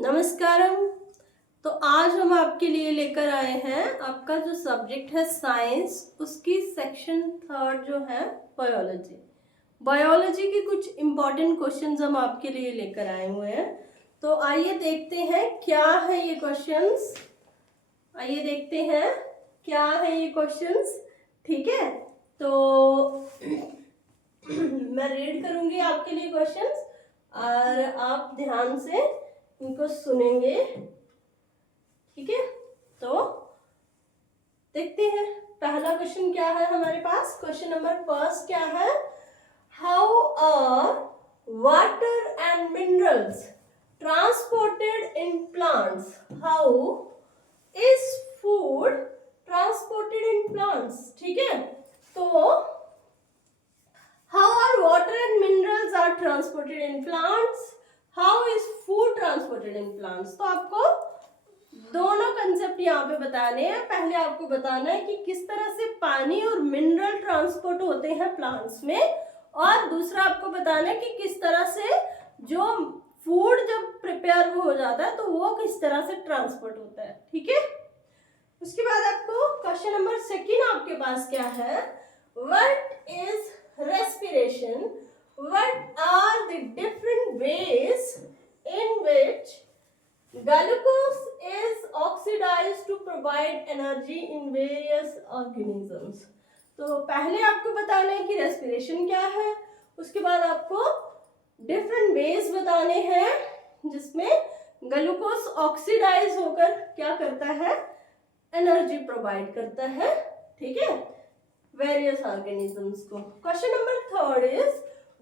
नमस्कारम। तो आज हम आपके लिए लेकर आए हैं आपका जो सब्जेक्ट है साइंस, उसकी सेक्शन 3 जो है बायोलॉजी। बायोलॉजी के कुछ इम्पोर्टेंट क्वेश्चंस हम आपके लिए लेकर आए हुए हैं। तो आइए देखते हैं क्या है ये क्वेश्चंस। आइए देखते हैं क्या है ये क्वेश्चंस। ठीक है, तो मैं रीड करूंगी आपके लिए क्वेश्चंस और आप ध्यान से इनको सुनेंगे। ठीक है, तो देखते हैं पहला क्वेश्चन क्या है हमारे पास। क्वेश्चन नंबर फर्स्ट क्या है, how are water and minerals transported in plants, how is food transported in plants. ठीक है, तो how are water and minerals are transported in plants, how is food transported in plants. तो आपको दोनों concept यहाँ पे बताने हैं। पहले आपको बताना है कि किस तरह से पानी और मिनरल ट्रांसपोर्ट होते हैं प्लांट्स में, और दूसरा आपको बताना है कि किस तरह से जो फूड जब प्रिपेयर हो जाता है तो वो किस तरह से ट्रांसपोर्ट होता है। ठीक है, उसके बाद आपको क्वेश्चन नंबर सेकंड आपके पास क्या है, what is respiration, what are the different ways in which glucose is oxidized to provide energy in various organisms। तो पहले आपको बताना है कि रेस्पिरेशन क्या है, उसके बाद आपको डिफरेंट वेज बताने हैं जिसमें ग्लूकोज ऑक्सीडाइज होकर क्या करता है, एनर्जी प्रोवाइड करता है। ठीक है, वेरियस ऑर्गेनिजम्स को। Question number third is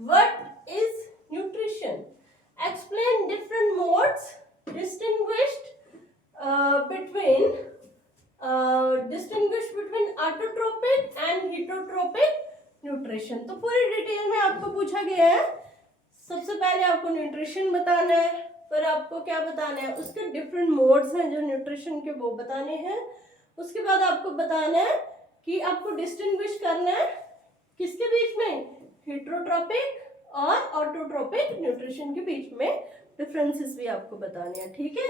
what is nutrition, explain different modes distinguished between autotrophic and heterotrophic nutrition. तो पूरी डिटेल में आपको पूछा गया है। सबसे पहले आपको न्यूट्रिशन बताना है, फिर आपको क्या बताना है, उसके डिफरेंट मोड्स हैं जो न्यूट्रिशन के वो बताने हैं। उसके बाद आपको बताना है कि आपको डिस्टिंग्विश करना है किसके बीच में, हेटरोट्रोपिक और ऑटोट्रोपिक न्यूट्रिशन के बीच में डिफरेंसेस भी आपको बताने हैं। ठीक है,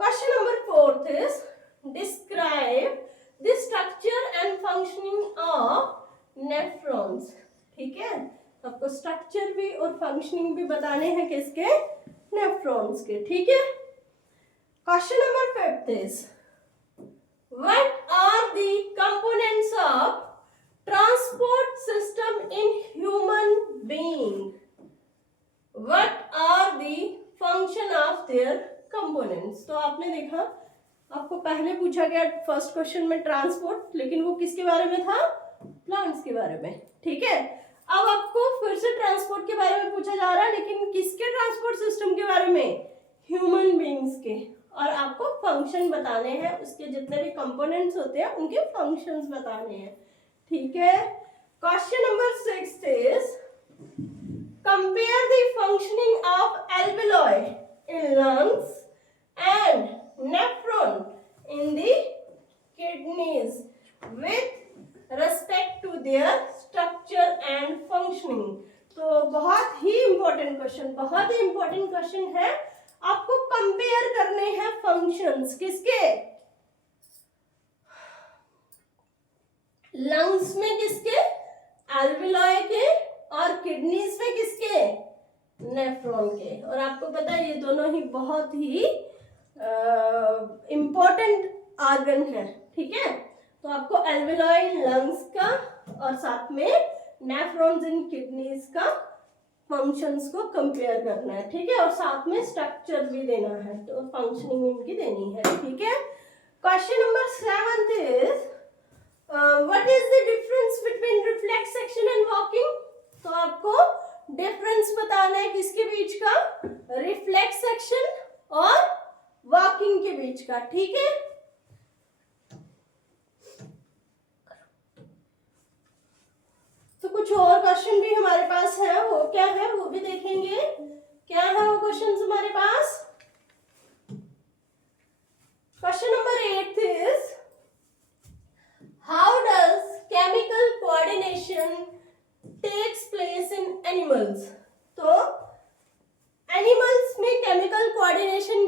question number fourth is describe the structure and functioning of nephrons. ठीक है, आपको स्ट्रक्चर भी और फंक्शनिंग भी बताने हैं किसके, नेफ्रॉन्स के। ठीक है, question number fifth is what are the components of transport system in human being, what are the function of their components। तो आपने देखा, आपको पहले पूछा गया फर्स्ट क्वेश्चन में ट्रांसपोर्ट, लेकिन वो किसके बारे में था, प्लांट्स के बारे में। ठीक है, अब आपको फिर से ट्रांसपोर्ट के बारे में पूछा जा रहा है, लेकिन किसके ट्रांसपोर्ट सिस्टम के बारे में, ह्यूमन बीइंग्स के, और आपको फंक्शन बताने हैं, उसके जितने भी कंपोनेंट्स होते हैं उनके फंक्शंस बताने हैं। ठीक है, question number 6 is compare the functioning of alveoli in lungs and nephron in the kidneys with respect to their structure and functioning. तो बहुत ही इंपॉर्टेंट क्वेश्चन, बहुत ही इंपॉर्टेंट क्वेश्चन है। आपको कंपेयर करने हैं फंक्शंस किसके, लंग्स में किसके, एल्वेओलाई के, और किडनीज में किसके, नेफ्रॉन के। और आपको पता है ये दोनों ही बहुत ही इंपॉर्टेंट ऑर्गन है। ठीक है, तो आपको एल्वेओलाई लंग्स का और साथ में नेफ्रॉन्स इन किडनीज का फंक्शंस को कंपेयर करना है। ठीक है, और साथ में स्ट्रक्चर भी देना है, तो फंक्शनिंग इनकी देनी है। ठीक है, question number 7 is what is the difference between reflex section and walking. तो आपको डिफरेंस बताना है किसके बीच का, रिफ्लेक्स सेक्शन और वॉकिंग के बीच का। ठीक है, तो कुछ और क्वेश्चन भी हमारे पास है, वो क्या है वो भी देखेंगे। क्या है वो क्वेश्चंस हमारे पास। Question number 8 is how does chemical coordination takes place in animals. तो एनिमल्स में केमिकल कोऑर्डिनेशन कोऑर्डिनेशन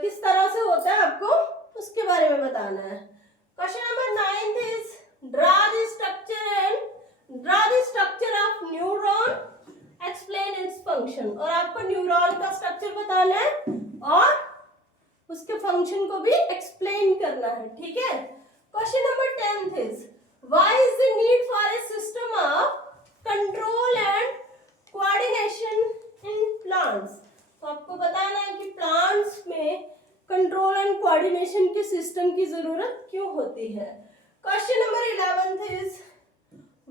किस तरह से होता है आपको उसके बारे में बताना है। Question number 9 is draw the structure of neuron, explain its function. और आपको न्यूरॉन का स्ट्रक्चर बताना है और उसके फंक्शन को भी एक्सप्लेन करना है, ठीक है। Question number 10 is why is the need for a system of control and coordination in plants. तो आपको बताना है कि प्लांट्स में कंट्रोल एंड कोऑर्डिनेशन के सिस्टम की जरूरत क्यों होती है। Question number 11 is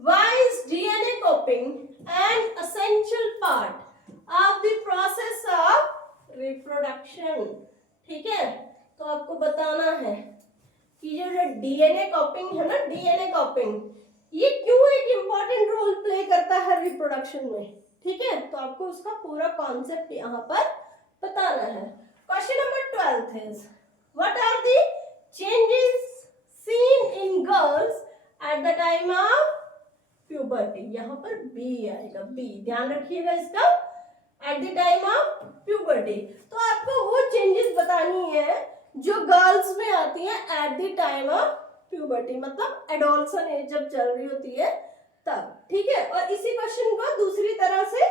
why is DNA कॉपिंग an essential part of the process of reproduction. ठीक है, तो आपको बताना है कि जो डीएनए कॉपिंग है ना, डीएनए कॉपिंग ये क्यों एक इंपॉर्टेंट रोल प्ले करता है रिप्रोडक्शन में। ठीक है, तो आपको उसका पूरा कॉन्सेप्ट यहाँ पर बताना है। Question number 12 is what are the changes seen in girls at the time of puberty. यहाँ पर बी आएगा, बी ध्यान रखिएगा इसका, at the time of puberty. तो आपको वो चेंजेस बतानी है जो गर्ल्स में आती है eight the time of puberty, मतलब एडोलसन एज जब चल रही होती है तब। ठीक है, और इसी क्वेश्चन को दूसरी तरह से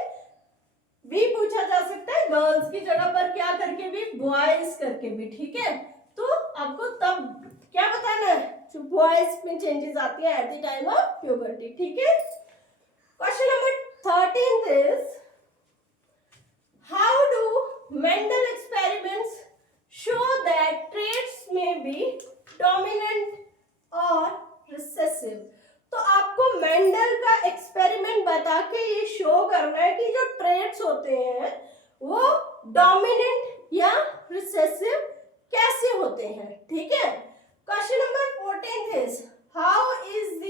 भी पूछा जा सकता है, गर्ल्स की जगह पर क्या करके भी, बॉयज करके भी। ठीक है, तो आपको तब क्या बताना है, जो बॉयज में चेंजेस आती है eight the time of puberty. ठीक है, question number 13 is how do Mendel experiments show that traits में बी डोमिनेंट और रिसेसिव। तो आपको मेंडल का एक्सपेरिमेंट बता के ये शो करना है कि जो ट्रेट्स होते हैं वो डोमिनेंट या रिसेसिव कैसे होते हैं। ठीक है, question number 14 is how is the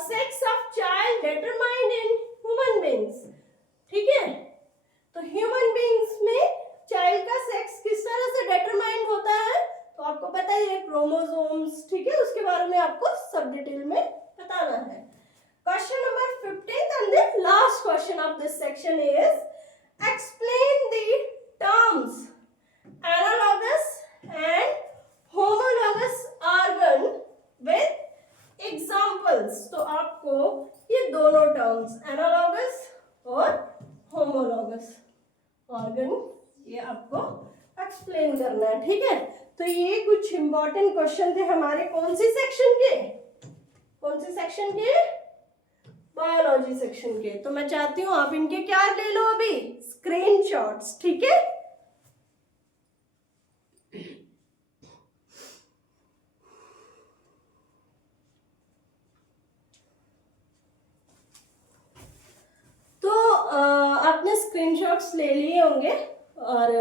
sex of child determined in human beings. ठीक है, तो ह्यूमन बीइंग्स में चाइल्ड का सेक्स किस तरह से डिटरमाइंड होता है, तो आपको पता है क्रोमोसोम्स। ठीक है, उसके बारे में आपको सब डिटेल में बताना है। Question number 15 and the last question of this section is explain the terms analogous and homologous organ with examples। तो आपको ये दोनों टर्म्स एनालॉगस और होमोलॉगस ऑर्गन ये आपको एक्सप्लेन करना है। ठीक है, तो ये कुछ इंपॉर्टेंट क्वेश्चन थे हमारे कौन सी सेक्शन के, बायोलॉजी सेक्शन के। तो मैं चाहती हूँ आप इनके क्या ले लो अभी, स्क्रीनशॉट्स। ठीक है, तो आपने स्क्रीनशॉट्स ले लिए होंगे और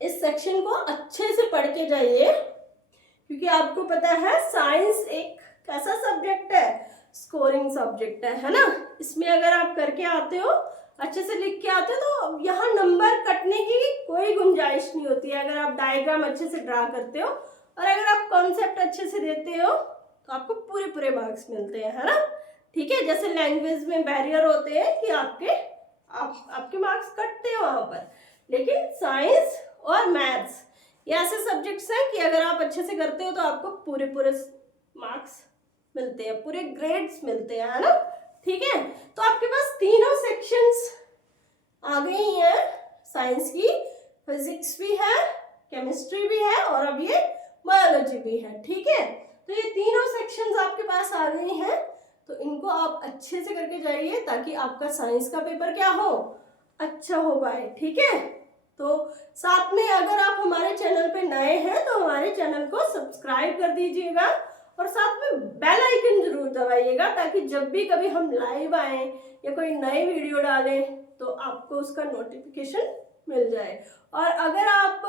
इस सेक्शन को अच्छे से पढ़ के जाइए, क्योंकि आपको पता है साइंस एक कैसा सब्जेक्ट है, स्कोरिंग सब्जेक्ट है ना। इसमें अगर आप करके आते हो, अच्छे से लिख के आते हो, तो यहाँ नंबर कटने की कोई गुंजाइश नहीं होती है अगर आप डायग्राम अच्छे से ड्रा करते हो और अगर आप कॉन्सेप्ट अच्छे से देते हो तो आपको पूरे मार्क्स मिलते हैं, है ना। ठीक है, जैसे लैंग्वेज में बैरियर होते हैं कि आपके मार्क्स कटते हैं वहां पर, लेकिन साइंस और मैथ्स ये ऐसे सब्जेक्ट्स हैं कि अगर आप अच्छे से करते हो तो आपको पूरे मार्क्स मिलते हैं, पूरे ग्रेड्स मिलते हैं, है ना। ठीक है, तो आपके पास तीनों सेक्शंस आ गई हैं, साइंस की, फिजिक्स भी है, केमिस्ट्री भी है और अब ये बायोलॉजी भी है। ठीक है, तो ये तीनों सेक्शंस आपके पास आ गई हैं, तो इनको आप अच्छे से करके जाइए ताकि आपका साइंस का पेपर क्या हो, अच्छा हो पाए। ठीक है, तो साथ में अगर आप हमारे चैनल पे नए हैं तो हमारे चैनल को सब्सक्राइब कर दीजिएगा और साथ में बेल आइकन जरूर दबाइएगा ताकि जब भी कभी हम लाइव आए या कोई नई वीडियो डालें तो आपको उसका नोटिफिकेशन मिल जाए। और अगर आप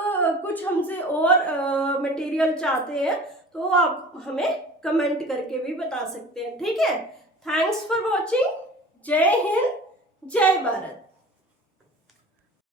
कुछ हमसे और मटेरियल चाहते हैं तो आप हमें कमेंट करके भी बता सकते हैं। ठीक है, थैंक्स फॉर वॉचिंग। जय हिंद, जय भारत।